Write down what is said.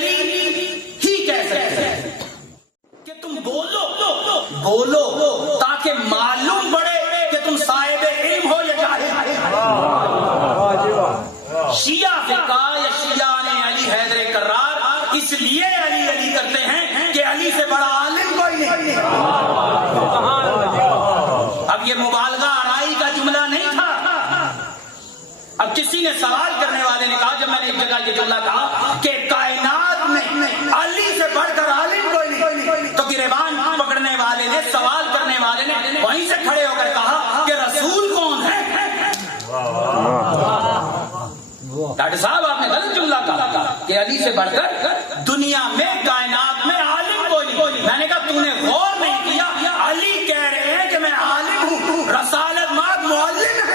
علی ہی کہہ سکتے ہیں کہ تم بولو تاکہ معلوم پڑے کہ تم صاحب علم ہو یا جاہل۔ شیعہ فقہ یا شیعہ نے علی حیدر کرار اس لیے علی علی کرتے ہیں کہ علی سے بڑا عالم کوئی نہیں۔ اب یہ مبالغہ آرائی کا جملہ نہیں تھا۔ اب کسی نے سوال کرنے والے نے کہا، جب میں نے ایک جگہ یہ جملہ کہا کہ کائنات میں علی سے بڑھ کر عالم کوئی نہیں، تو گریبان پکڑنے والے نے، سوال کرنے والے نے وہیں سے کھڑے ہو کر کہا کہ رسول کون ہے؟ ڈاکٹر صاحب آپ نے غلط جملہ کہا کہ علی سے بڑھ کر دنیا میں کائنات میں عالم کوئی نہیں۔ میں نے کہا تو نے غور نہیں کیا، علی کہہ رہے ہیں کہ میں عالم ہوں، رسالت مات معلم